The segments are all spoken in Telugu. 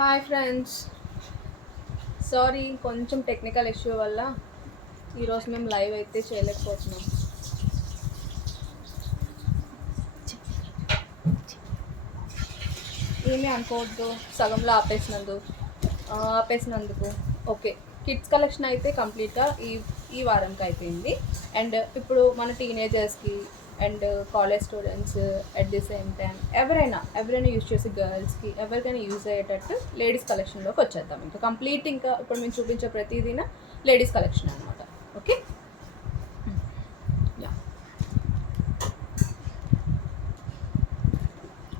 హాయ్ ఫ్రెండ్స్, సారీ కొంచెం టెక్నికల్ ఇష్యూ వల్ల ఈరోజు మేము లైవ్ అయితే చేయలేకపోతున్నాం. ఏమీ అనుకోవద్దు సగంలో ఆపేసినందుకు. ఓకే, కిడ్స్ కలెక్షన్ అయితే కంప్లీట్గా ఈ వారంకి అయిపోయింది. అండ్ ఇప్పుడు మన టీనేజర్స్కి and college students at the same time ఎవరైనా యూజ్ చేసే గర్ల్స్కి ఎవరికైనా యూజ్ అయ్యేటట్టు లేడీస్ కలెక్షన్లోకి వచ్చేద్దాం. ఇంకా కంప్లీట్ ఇంకా ఇప్పుడు మేము చూపించే ప్రతిదీన లేడీస్ కలెక్షన్ అనమాట. ఓకే, యా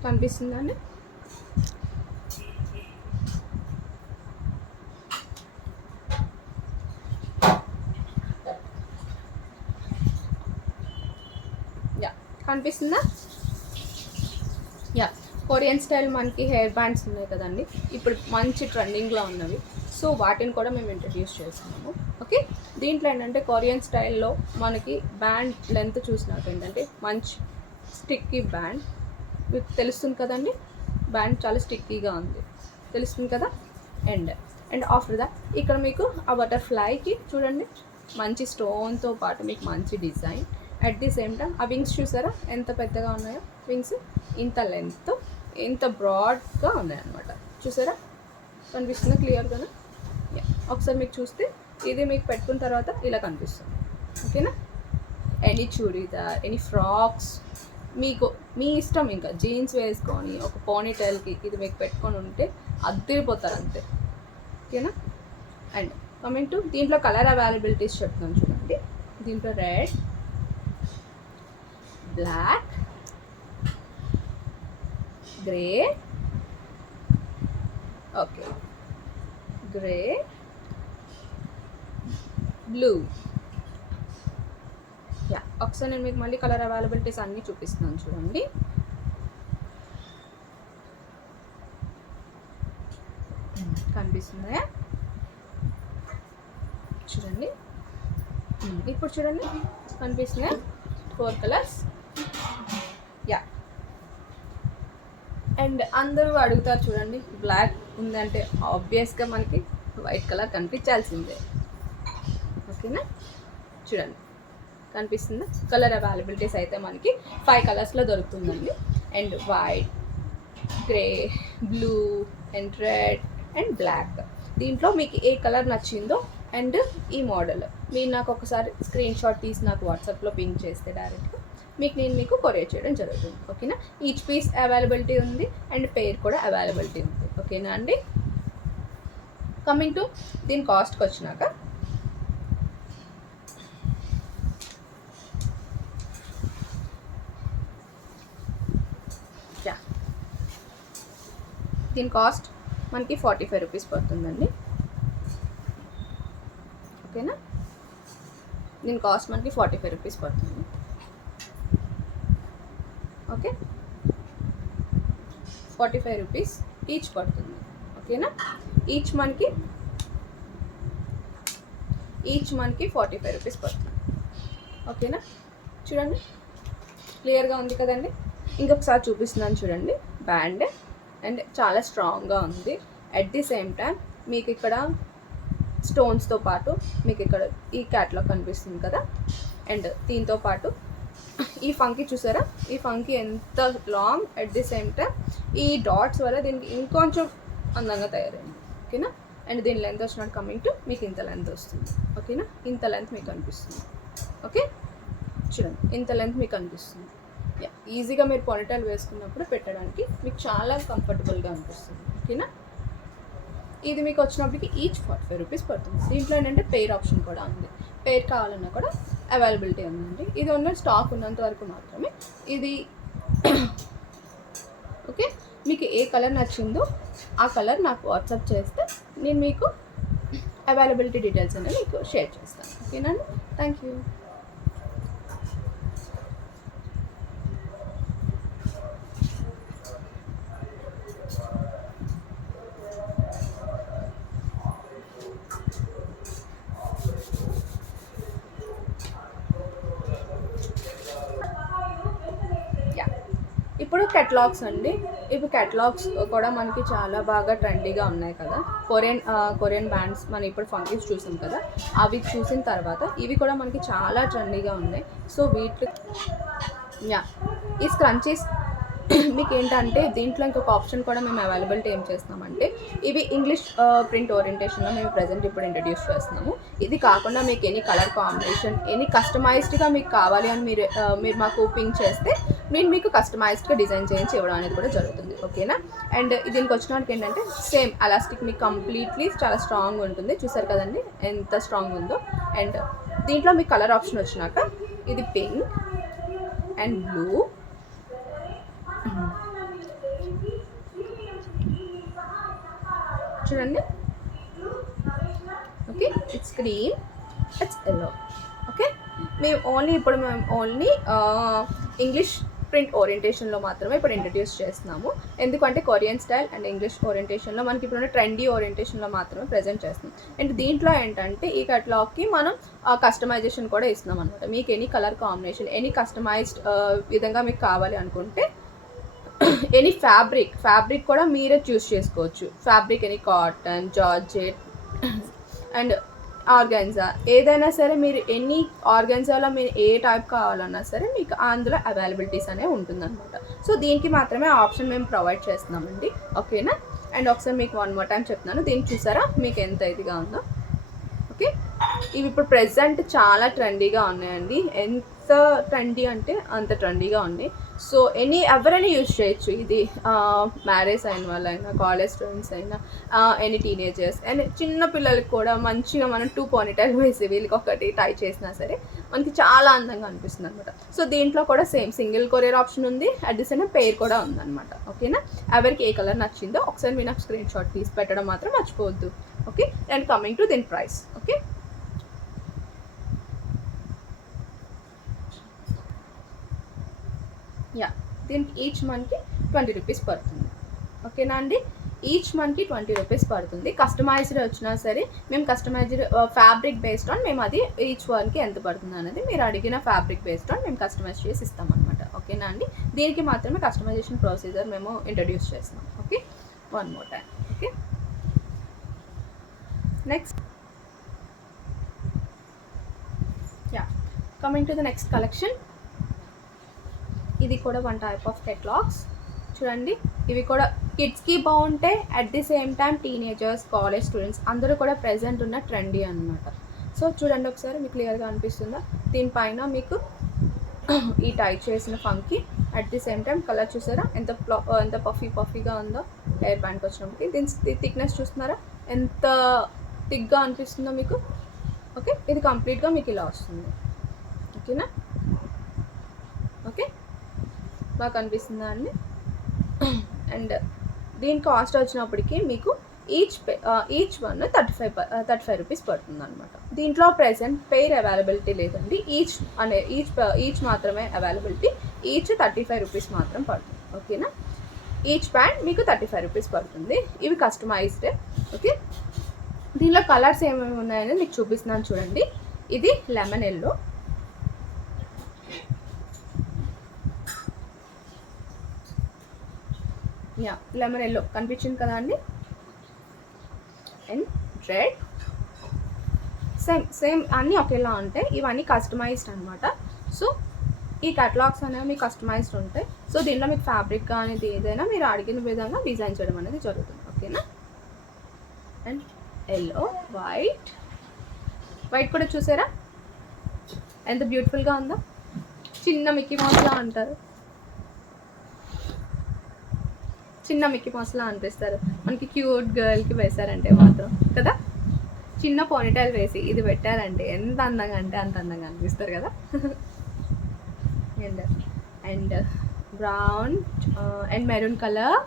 కనిపిస్తుందండి. కనిపిస్తుందా? యా, కొరియన్ స్టైల్ మనకి హెయిర్ బ్యాండ్స్ ఉన్నాయి కదండి, ఇప్పుడు మంచి ట్రెండింగ్లో ఉన్నవి. సో వాటిని కూడా మేము ఇంట్రడ్యూస్ చేస్తున్నాము. ఓకే, దీంట్లో ఏంటంటే కొరియన్ స్టైల్లో మనకి బ్యాండ్ లెంత్ చూసినట్టు ఏంటంటే మంచి స్టిక్కీ బ్యాండ్, మీకు తెలుస్తుంది కదండి. బ్యాండ్ చాలా స్టిక్కీగా ఉంది, తెలుస్తుంది కదా. అండ్ ఆఫ్టర్ దాట్ ఇక్కడ మీకు ఆ బటర్ఫ్లైకి చూడండి మంచి స్టోన్తో పాటు మీకు మంచి design. At the same time ఆ వింగ్స్ చూసారా ఎంత పెద్దగా ఉన్నాయో. వింగ్స్ ఇంత లెంత్, ఇంత బ్రాడ్గా ఉన్నాయన్నమాట. చూసారా, కనిపిస్తుందా క్లియర్గానే? ఒకసారి మీకు చూస్తే ఇది మీకు పెట్టుకున్న తర్వాత ఇలా కనిపిస్తుంది. ఓకేనా. ఎనీ చూడీదార్, ఎనీ ఫ్రాక్స్ మీకు మీ ఇష్టం. ఇంకా జీన్స్ వేసుకొని ఒక పోనీటైల్కి ఇది మీకు పెట్టుకొని ఉంటే అద్దరిపోతారు అంతే. ఓకేనా. అండ్ కమింగ్ టు దీంట్లో కలర్ అవైలబిలిటీస్ చెప్తున్నాను చూడండి. దీంట్లో red, black, grey, okay, grey, blue. Yeah, ఒకసారి నేను మీకు మళ్ళీ కలర్ అవైలబిలిటీస్ అన్నీ చూపిస్తున్నాను చూడండి. కనిపిస్తుందా? చూడండి, ఇప్పుడు చూడండి కనిపిస్తున్నాయా 4 కలర్స్. యా, అండ్ అందరూ అడుగుతారు చూడండి, బ్లాక్ ఉందంటే ఆబ్వియస్గా మనకి వైట్ కలర్ కనిపించాల్సిందే. ఓకేనా. చూడండి కనిపిస్తుందా? కలర్ అవైలబిలిటీస్ అయితే మనకి 5 కలర్స్లో దొరుకుతుందండి. And white, grey, blue and red and black. దీంట్లో మీకు ఏ కలర్ నచ్చిందో అండ్ ఈ మోడల్ మీరు నాకు ఒకసారి స్క్రీన్ షాట్ తీసి నాకు వాట్సాప్లో పింక్ చేస్తే డైరెక్ట్గా నేను కొరియర్ చేయడం జరుగుతుంది. ఓకేనా. ఈచ్ పీస్ అవైలబిలిటీ ఉంది అండ్ పేర్ కూడా అవైలబిలిటీ ఉంది. ఓకేనా అండి. కమింగ్ టు దీని కాస్ట్కి వచ్చినాక, దీని కాస్ట్ మనకి 45 రూపీస్ పడుతుందండి. ఓకేనా. దీని కాస్ట్ మనకి 45 రూపీస్ పడుతుంది. ఓకే, 45 రూపీస్ ఈచ్ పడుతుంది. ఓకేనా. ఈచ్ మనకి 45 రూపీస్ పడుతుంది. ఓకేనా. చూడండి క్లియర్గా ఉంది కదండి. ఇంకొకసారి చూపిస్తున్నాను చూడండి. బ్యాండ్ అండ్ చాలా స్ట్రాంగ్గా ఉంది. అట్ ది సేమ్ టైం మీకు ఇక్కడ స్టోన్స్తో పాటు మీకు ఇక్కడ ఈ క్యాట్లాగ్ కనిపిస్తుంది కదా. అండ్ దీంతో పాటు ఈ ఫంకీ చూసారా, ఈ ఫంకీ ఎంత long. At the same time ఈ డాట్స్ వల్ల దీనికి ఇంకొంచెం అందంగా తయారైంది. ఓకేనా. అండ్ దీని లెంత్ వచ్చినట్టు కమింగ్ టు మీకు ఇంత లెంత్ వస్తుంది. ఓకేనా. ఇంత లెంత్ మీకు అనిపిస్తుంది. ఓకే, చూడండి ఇంత లెంత్ మీకు అనిపిస్తుంది. ఈజీగా మీరు పోనీటైల్ వేసుకున్నప్పుడు పెట్టడానికి మీకు చాలా కంఫర్టబుల్గా అనిపిస్తుంది. ఓకేనా. ఇది మీకు వచ్చినప్పటికి ఈచ్ 45 రూపీస్ పడుతుంది. దీంట్లో ఏంటంటే పెయిర్ ఆప్షన్ కూడా ఉంది. పెయిర్ కావాలన్నా కూడా అవైలబిలిటీ ఉందండి. ఇది ఉన్న స్టాక్ ఉన్నంత వరకు మాత్రమే ఇది. ఓకే, మీకు ఏ కలర్ నచ్చిందో ఆ కలర్ నాకు వాట్సాప్ చేస్తే నేను మీకు అవైలబిలిటీ డీటెయిల్స్ అనేవి మీకు షేర్ చేస్తాను. ఓకేనండి. Thank you. ఇప్పుడు కెటలాగ్స్ అండి. ఇవి కెటలాగ్స్ కూడా మనకి చాలా బాగా ట్రెండీగా ఉన్నాయి కదా. కొరియన్ బ్యాండ్స్ మనం ఇప్పుడు ఫంకీస్ చూసాం కదా, అవి చూసిన తర్వాత ఇవి కూడా మనకి చాలా ట్రెండీగా ఉన్నాయి. సో యా ఈ స్క్రంచీస్ మీకు ఏంటంటే దీంట్లో ఇంకొక ఆప్షన్ కూడా మేము అవైలబిలిటీ ఏం చేస్తున్నామంటే, ఇవి ఇంగ్లీష్ ప్రింట్ ఓరియంటేషన్లో మేము ప్రజెంట్ ఇప్పుడు ఇంట్రడ్యూస్ చేస్తున్నాము. ఇది కాకుండా మీకు ఎనీ కలర్ కాంబినేషన్, ఎనీ కస్టమైజ్డ్గా మీకు కావాలి అని మీరు మాకు పింక్ చేస్తే నేను మీకు కస్టమైజ్డ్గా డిజైన్ చేయించి ఇవ్వడం అనేది కూడా జరుగుతుంది. ఓకేనా. అండ్ దీనికి వచ్చినట్టు ఏంటంటే సేమ్ ఎలాస్టిక్ మీకు కంప్లీట్లీ చాలా స్ట్రాంగ్ ఉంటుంది. చూసారు కదండి ఎంత స్ట్రాంగ్ ఉందో. అండ్ దీంట్లో మీకు కలర్ ఆప్షన్ వచ్చినాక ఇది పింక్ అండ్ బ్లూ, చూడండి. Okay, it's green, it's yellow. Okay, మేము ఓన్లీ ఇంగ్లీష్ ప్రింట్ ఓరియంటేషన్లో మాత్రమే ఇప్పుడు ఇంట్రడ్యూస్ చేస్తున్నాము. ఎందుకంటే కొరియన్ స్టైల్ అండ్ ఇంగ్లీష్ ఓరియంటేషన్లో మనకి ఇప్పుడు ట్రెండీ ఓరియంటేషన్లో మాత్రమే ప్రజెంట్ చేస్తున్నాం. అండ్ దీంట్లో ఏంటంటే ఈ కట్లాగ్కి మనం కస్టమైజేషన్ కూడా ఇస్తున్నాం అనమాట. మీకు any colour combination, any customised విధంగా మీకు కావాలి అనుకుంటే ఎనీ ఫ్యాబ్రిక్ కూడా మీరే చూస్ చేసుకోవచ్చు. Fabric any cotton, georgette and organza, ఏదైనా సరే మీరు ఎనీ ఆర్గాన్జాలో మీరు ఏ టైప్ కావాలన్నా సరే మీకు అందులో అవైలబిలిటీస్ అనేవి ఉంటుందన్నమాట. సో దీనికి మాత్రమే ఆప్షన్ మేము ప్రొవైడ్ చేస్తున్నామండి. ఓకేనా. అండ్ ఒకసారి మీకు వన్ మోర్ టైం చెప్తున్నాను, దీన్ని చూసారా మీకు ఎంత ఇదిగా ఉందో. ఓకే, ఇవి ఇప్పుడు ప్రెజెంట్ చాలా ట్రెండీగా ఉన్నాయండి. ఎంత ట్రెండీ అంటే అంత ట్రెండీగా ఉన్నాయి. సో ఎవరైనా యూజ్ చేయొచ్చు. ఇది మ్యారేజ్ అయిన వాళ్ళైనా, కాలేజ్ స్టూడెంట్స్ అయినా, ఎనీ టీనేజర్స్ అండ్ చిన్న పిల్లలకి కూడా మంచిగా మనం 2 పోనీటైల్ వేసి వీళ్ళకి ఒకటి టై చేసినా సరే మనకి చాలా అందంగా అనిపిస్తుంది అనమాట. సో దీంట్లో కూడా సేమ్ సింగిల్ కొరియర్ ఆప్షన్ ఉంది, అట్ ది సేమ్ పేర్ కూడా ఉందన్నమాట. ఓకేనా. ఎవరికి ఏ కలర్ నచ్చిందో ఒకసారి మీరు నాకు స్క్రీన్ షాట్ తీసి పెట్టడం మాత్రం మర్చిపోవద్దు. ఓకే, అండ్ కమింగ్ టు దీని ప్రైస్. ఓకే, యా దీనికి ఈచ్ మనకి 20 రూపీస్ పడుతుంది. ఓకేనా అండి. ఈచ్ మనకి 20 రూపీస్ పడుతుంది. కస్టమైజ్డ్ వచ్చినా సరే మేము కస్టమైజ్డ్ ఫ్యాబ్రిక్ బేస్డ్ ఆన్ మేము అది ఈచ్ వన్కి ఎంత పడుతుంది అనేది మీరు అడిగిన ఫ్యాబ్రిక్ బేస్డ్ ఆన్ మేము కస్టమైజ్ చేసి ఇస్తామన్నమాట. ఓకేనా అండి. దీనికి మాత్రమే కస్టమైజేషన్ ప్రొసీజర్ మేము ఇంట్రడ్యూస్ చేస్తున్నాం. Okay, one more time. Okay, next yeah coming to the next collection. ఇది కూడా వన్ టైప్ ఆఫ్ కెటలాగ్స్. చూడండి, ఇవి కూడా కిడ్స్కి బాగుంటాయి, at the same time teenagers, college students అందరూ కూడా ప్రెజెంట్ ఉన్న ట్రెండీ అనమాట. సో చూడండి ఒకసారి మీకు క్లియర్గా అనిపిస్తుందా. దీనిపైన మీకు ఈ టై చేసిన ఫంక్కి at the same time colour చూసారా ఎంత పఫీగా ఉందో హెయిర్ బ్యాండ్కి వచ్చినప్పటికి. దీని థిక్నెస్ చూస్తున్నారా ఎంత థిక్గా అనిపిస్తుందో మీకు. ఓకే, ఇది కంప్లీట్గా మీకు ఇలా వస్తుంది. ఓకేనా. ఓకే, బాగా కనిపిస్తుందా అండి. అండ్ దీని కాస్ట్ వచ్చినప్పటికీ మీకు ఈచ్ వన్ 35 రూపీస్ పడుతుంది అనమాట. దీంట్లో ప్రెసెంట్ పెయిర్ అవైలబిలిటీ లేదండి. ఈచ్ మాత్రమే అవైలబిలిటీ. ఈచ్ 35 రూపీస్ మాత్రం పడుతుంది. ఓకేనా. ఈచ్ ప్యాంట్ మీకు 35 రూపీస్ పడుతుంది. ఇవి కస్టమైజ్డ్. ఓకే, దీనిలో కలర్స్ ఏమేమి ఉన్నాయని మీకు చూపిస్తున్నాను చూడండి. ఇది lemon yellow, yeah lemon yellow కనిపించింది కదా అండి. అండ్ రెడ్, సేమ్ అన్నీ ఒకేలా ఉంటాయి. ఇవన్నీ కస్టమైజ్డ్ అనమాట. సో ఈ కటలాగ్స్ అనేవి మీకు కస్టమైజ్డ్ ఉంటాయి. సో దీనిలో మీకు ఫ్యాబ్రిక్ కానీ ఏదైనా మీరు అడిగిన విధంగా డిజైన్ చేయడం అనేది జరుగుతుంది. ఓకేనా. అండ్ ఎల్లో, వైట్ కూడా చూసారా ఎంత బ్యూటిఫుల్గా ఉందో. చిన్న మిక్కీ మౌస్లా అంటారు, చిన్న మిక్కీ మౌస్లా అనిపిస్తారు మనకి. క్యూట్ గర్ల్కి వేశారంటే మాత్రం కదా, చిన్న పోనీటైల్ వేసి ఇది పెట్టారంటే ఎంత అందంగా అంటే అంత అందంగా అనిపిస్తారు కదా. And brown and maroon colour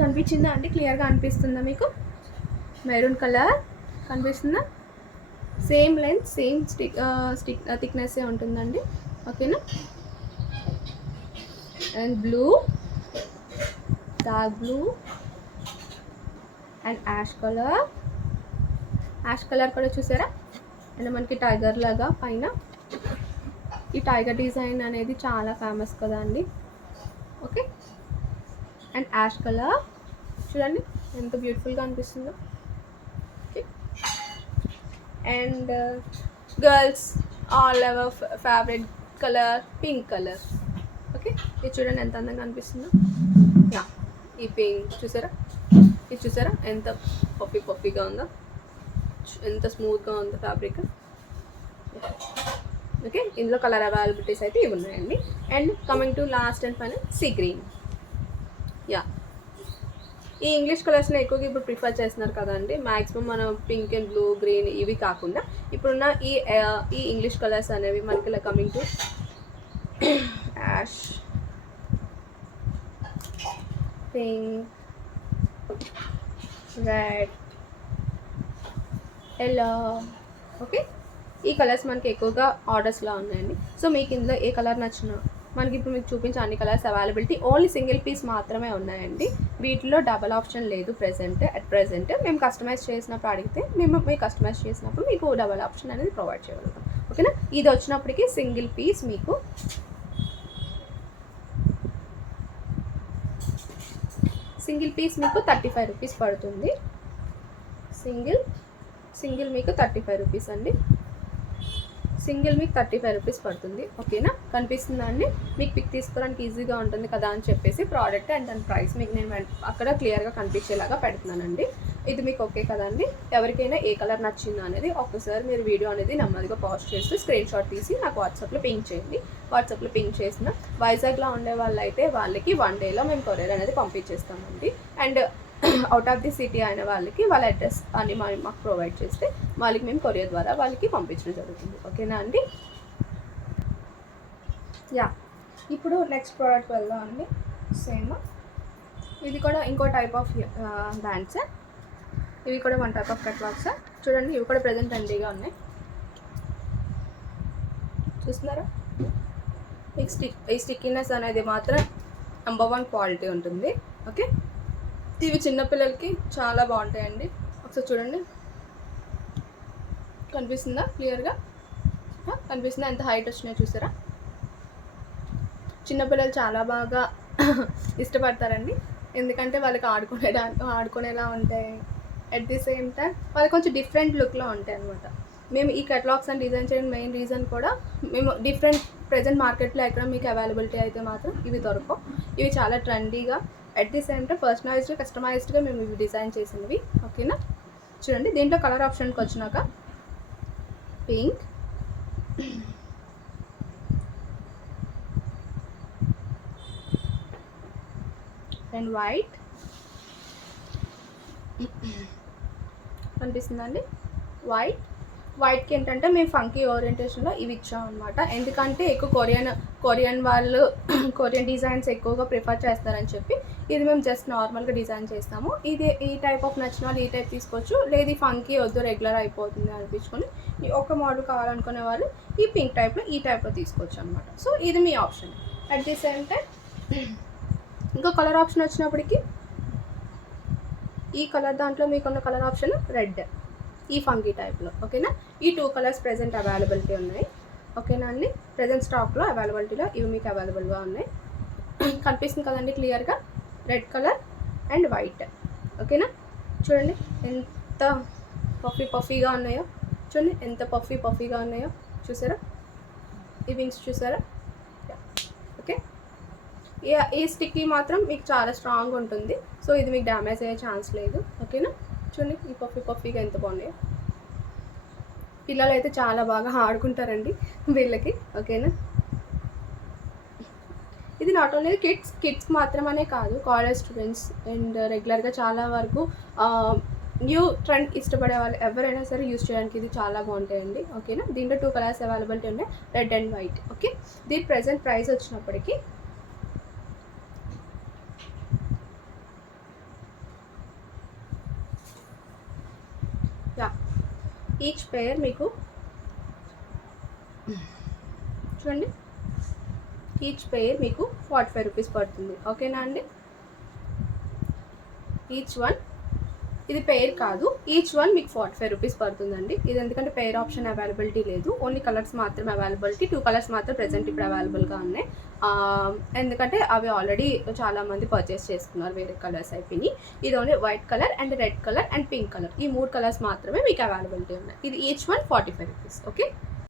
కనిపించిందా అండి. క్లియర్గా అనిపిస్తుందా మీకు. మెరూన్ కలర్ కనిపిస్తుందా. సేమ్ లెంత్, సేమ్ థిక్నెస్ ఉంటుందండి. ఓకేనా. And blue, dark blue and ash colour కూడా చూసారా. అండ్ మనకి టైగర్ లాగా పైన ఈ టైగర్ డిజైన్ అనేది చాలా ఫేమస్ కదా అండి. ఓకే, అండ్ యాష్ కలర్ చూడండి ఎంత బ్యూటిఫుల్గా అనిపిస్తుందో. Okay, and girls all our favourite colour pink colour. Okay, ఇది చూడండి ఎంత అందంగా అనిపిస్తుందో. యా, ఈ పింక్ చూసారా, ఇది చూసారా ఎంత పఫీగా ఉందో, ఎంత స్మూత్గా ఉందో ఫ్యాబ్రిక్. ఓకే, ఇందులో కలర్ అవైలబిలిటీస్ అయితే ఇవి ఉన్నాయండి. And coming to last and final sea green. Yeah, ఈ ఇంగ్లీష్ కలర్స్ని ఎక్కువగా ఇప్పుడు ప్రిఫర్ చేస్తున్నారు కదండి. మ్యాక్సిమం మనం పింక్ అండ్ బ్లూ గ్రీన్ ఇవి కాకుండా ఇప్పుడున్న ఈ ఇంగ్లీష్ కలర్స్ అనేవి మనకి ఇలా coming to ash, pink, red, yellow. Okay, ఈ కలర్స్ మనకి ఎక్కువగా ఆర్డర్స్లో ఉన్నాయండి. సో మీకు ఇందులో ఏ కలర్ నచ్చినా మనకి ఇప్పుడు మీకు చూపించే అన్ని colours availability only single piece మాత్రమే ఉన్నాయండి. వీటిలో డబల్ ఆప్షన్ లేదు అట్ ప్రెజెంట్. మేము కస్టమైజ్ చేసినప్పుడు అడిగితే మేము కస్టమైజ్ చేసినప్పుడు మీకు డబల్ ఆప్షన్ అనేది ప్రొవైడ్ చేయగలుగుతాం. ఓకేనా, ఇది వచ్చినప్పటికీ సింగిల్ పీస్ మీకు మీకు 35 రూపీస్ పడుతుంది. సింగిల్ మీకు 35 రూపీస్ అండి. సింగిల్ మీకు 35 రూపీస్ పడుతుంది. ఓకేనా, కనిపిస్తుందా అండి? మీకు పిక్ తీసుకోవడానికి ఈజీగా ఉంటుంది కదా అని చెప్పేసి ప్రోడక్ట్ అండ్ దాని ప్రైస్ మీకు నేను అక్కడ క్లియర్గా కనిపించేలాగా పెడుతున్నానండి. ఇది మీకు ఓకే కదండి? ఎవరికైనా ఏ కలర్ నచ్చిందో అనేది ఒక్కసారి మీరు వీడియో అనేది నెమ్మదిగా పాజ్ చేస్తూ స్క్రీన్ షాట్ తీసి నాకు వాట్సాప్లో పింక్ చేయండి. వాట్సాప్లో పింక్ చేసిన వైజాగ్లో ఉండే వాళ్ళు అయితే వాళ్ళకి 1 డేలో మేము కొరియర్ అనేది పంపించేస్తామండి. And out of the city అయిన వాళ్ళకి వాళ్ళ అడ్రస్ అని మాకు ప్రొవైడ్ చేస్తే వాళ్ళకి మేము కొరియర్ ద్వారా వాళ్ళకి పంపించడం జరుగుతుంది. ఓకేనా అండి? యా, ఇప్పుడు నెక్స్ట్ ప్రోడక్ట్ వెళ్దాం అండి. సేమ్ ఇది కూడా ఇంకో టైప్ ఆఫ్ బ్యాండ్స్. ఇవి కూడా 1 టైప్ ఆఫ్ కట్లాగ్స్. చూడండి, ఇవి కూడా ప్రజెంట్ ట్రెండీగా ఉన్నాయి. చూస్తున్నారా? ఈ స్టిక్కీనెస్ అనేది మాత్రం నెంబర్ 1 క్వాలిటీ ఉంటుంది. ఓకే, ఇవి చిన్నపిల్లలకి చాలా బాగుంటాయండి. ఒకసారి చూడండి, కనిపిస్తుందా క్లియర్గా? కనిపిస్తుందా ఎంత హైట్ వచ్చినాయో చూసారా? చిన్నపిల్లలు చాలా బాగా ఇష్టపడతారండి, ఎందుకంటే వాళ్ళకి ఆడుకునేలా ఉంటాయి. అట్ ది సేమ్ టైం వాళ్ళకి కొంచెం డిఫరెంట్ లుక్లో ఉంటాయి అనమాట. మేము ఈ కేటలాగ్స్ అని డిజైన్ చేయడం మెయిన్ రీజన్ కూడా మేము డిఫరెంట్ ప్రజెంట్ మార్కెట్లో ఎక్కడ మీకు అవైలబిలిటీ అయితే మాత్రం ఇవి దొరకవు. ఇవి చాలా ట్రెండీగా at the same time personalised కస్టమైజ్డ్గా మేము ఇవి డిజైన్ చేసినవి. ఓకేనా, చూడండి దీంట్లో కలర్ ఆప్షన్కి వచ్చినాక పింక్, అండ్ వైట్ కనిపిస్తుందండి. వైట్కి ఏంటంటే మేము ఫంకీ ఓరియంటేషన్లో ఇవి ఇచ్చాం అనమాట. ఎందుకంటే ఎక్కువ కొరియన్ వాళ్ళు కొరియన్ డిజైన్స్ ఎక్కువగా ప్రిఫర్ చేస్తారని చెప్పి ఇది మేము జస్ట్ నార్మల్గా డిజైన్ చేస్తాము. ఈ టైప్ ఆఫ్ నచ్చిన వాళ్ళు ఈ టైప్ తీసుకోవచ్చు, లేదు ఫంకీ వద్దు రెగ్యులర్ అయిపోతుంది అనిపించుకొని ఒక మోడల్ కావాలనుకునే వాళ్ళు ఈ పింక్ టైప్లో ఈ టైప్లో తీసుకోవచ్చు అనమాట. సో ఇది మీ option. At the same time ఇంకో కలర్ ఆప్షన్ వచ్చినప్పటికీ ఈ కలర్ దాంట్లో మీకున్న కలర్ ఆప్షన్ రెడ్, ఈ ఫంకీ టైప్లో. ఓకేనా, ఈ 2 కలర్స్ ప్రజెంట్ అవైలబిలిటీ ఉన్నాయి. ఓకేనా అండి, ప్రజెంట్ స్టాక్లో అవైలబిలిటీలో ఇవి మీకు అవైలబుల్గా ఉన్నాయి. కనిపిస్తుంది కదండి క్లియర్గా, రెడ్ కలర్ అండ్ వైట్. ఓకేనా, చూడండి ఎంత పఫీగా ఉన్నాయో. చూడండి ఎంత పఫీగా ఉన్నాయో చూసారా? ఈ వింగ్స్ చూసారా? ఓకే, ఈ స్టిక్కీ మాత్రం మీకు చాలా స్ట్రాంగ్ ఉంటుంది. సో ఇది మీకు డ్యామేజ్ అయ్యే ఛాన్స్ లేదు. ఓకేనా, చూడండి ఈ పఫీగా ఎంత బాగున్నాయో. పిల్లలు అయితే చాలా బాగా ఆడుకుంటారండి వీళ్ళకి. ఓకేనా, ఇది నాట్ ఓన్లీ కిడ్స్ మాత్రమే కాదు, కాలేజ్ స్టూడెంట్స్ అండ్ రెగ్యులర్గా చాలా వరకు న్యూ ట్రెండ్ ఇష్టపడే వాళ్ళు ఎవరైనా సరే యూస్ చేయడానికి ఇది చాలా బాగుంటాయండి. ఓకేనా, దీంట్లో 2 కలర్స్ అవైలబిలిటీ ఉన్నాయి, రెడ్ అండ్ వైట్. ఓకే, దీని ప్రెజెంట్ ప్రైస్ వచ్చినప్పటికీ ఈచ్ పేర్ మీకు చూడండి, ఈచ్ పేర్ మీకు 45 రూపీస్ పడుతుంది. ఓకేనా అండి, ఈచ్ వన్. ఇది పేర్ కాదు, ఈచ్ వన్ మీకు 45 రూపీస్ పడుతుందండి. ఇది ఎందుకంటే పెయిర్ ఆప్షన్ అవైలబిలిటీ లేదు, ఓన్లీ కలర్స్ మాత్రమే అవైలబిలిటీ. 2 కలర్స్ మాత్రం ప్రెజెంట్ ఇప్పుడు అవైలబుల్గా ఉన్నాయి. ఎందుకంటే అవి ఆల్రెడీ చాలామంది పర్చేస్ చేసుకున్నారు, వేరే కలర్స్ అయిపోయినాయి. ఇది only white colour and red colour and pink colour, ఈ 3 కలర్స్ మాత్రమే మీకు అవైలబిలిటీ ఉన్నాయి. ఇది ఈచ్ వన్ 45 రూపీస్. ఓకే.